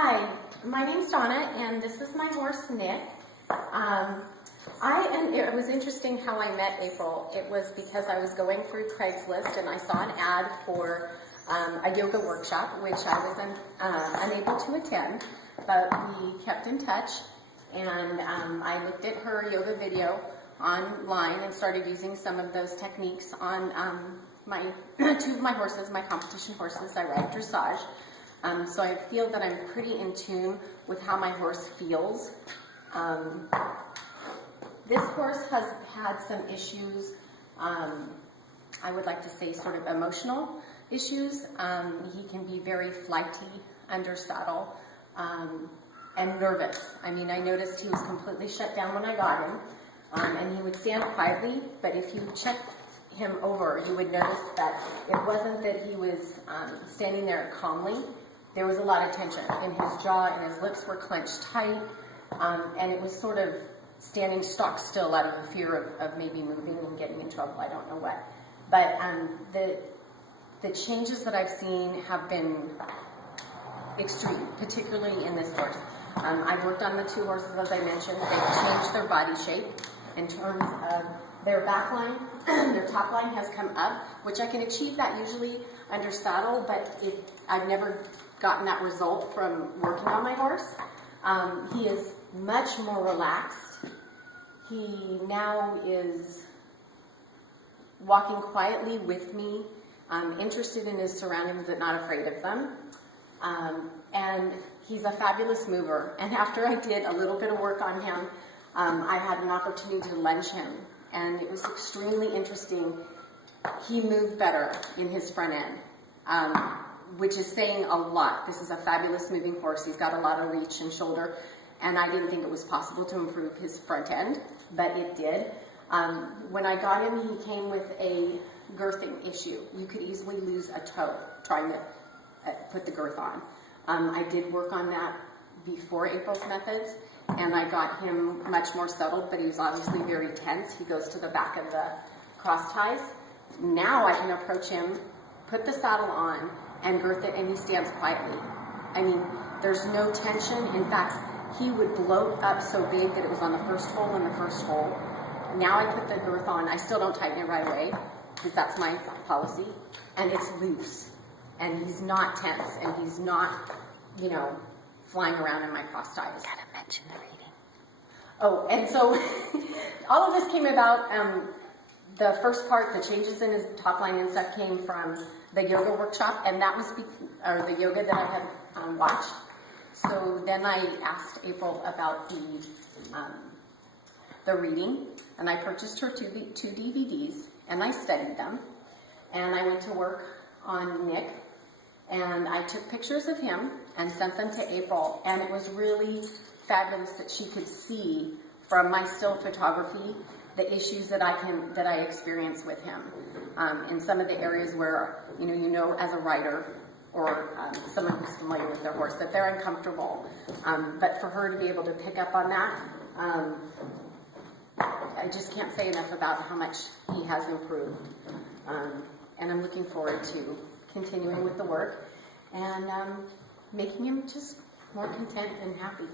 Hi, my name's Donna, and this is my horse, Nick. It was interesting how I met April. It was because I was going through Craigslist and I saw an ad for a yoga workshop, which I was unable to attend, but we kept in touch, and I looked at her yoga video online and started using some of those techniques on two of my horses, my competition horses. I ride dressage. So I feel that I'm pretty in tune with how my horse feels. This horse has had some issues, I would like to say sort of emotional issues. He can be very flighty under saddle and nervous. I mean, I noticed he was completely shut down when I got him, and he would stand quietly, but if you checked him over, you would notice that it wasn't that he was standing there calmly. There was a lot of tension in his jaw, and his lips were clenched tight, and it was sort of standing stock still out of the fear of maybe moving and getting in trouble. I don't know what. But the changes that I've seen have been extreme, particularly in this horse. I've worked on the two horses, as I mentioned. They've changed their body shape in terms of their back line. Their top line has come up, which I can achieve that usually under saddle, but I've never gotten that result from working on my horse. He is much more relaxed. He now is walking quietly with me, interested in his surroundings but not afraid of them. And he's a fabulous mover. And after I did a little bit of work on him, I had an opportunity to lunge him. And it was extremely interesting. He moved better in his front end, which is saying a lot. This is a fabulous moving horse. He's got a lot of reach and shoulder, and I didn't think it was possible to improve his front end, but it did. When I got him, he came with a girthing issue. You could easily lose a toe trying to put the girth on. I did work on that before April's methods, and I got him much more settled, but he's obviously very tense. He goes to the back of the cross ties. Now I can approach him, put the saddle on, and girth it, and he stands quietly. I mean, there's no tension. In fact, he would bloat up so big that it was on the first hole and the first hole. Now I put the girth on. I still don't tighten it right away, because that's my policy, and it's loose. And he's not tense, and he's not, flying around in my cross ties. Gotta mention the reading. Oh, and so all of this came about, the first part, the changes in his top line and stuff came from the yoga workshop, and that was the yoga that I had watched. So then I asked April about the reading, and I purchased her two DVDs, and I studied them, and I went to work on Nick, and I took pictures of him and sent them to April, and it was really fabulous that she could see from my still photography the issues that I experience with him in some of the areas where as a rider or someone who's familiar with their horse that they're uncomfortable, but for her to be able to pick up on that, I just can't say enough about how much he has improved, and I'm looking forward to continuing with the work and making him just more content and happy.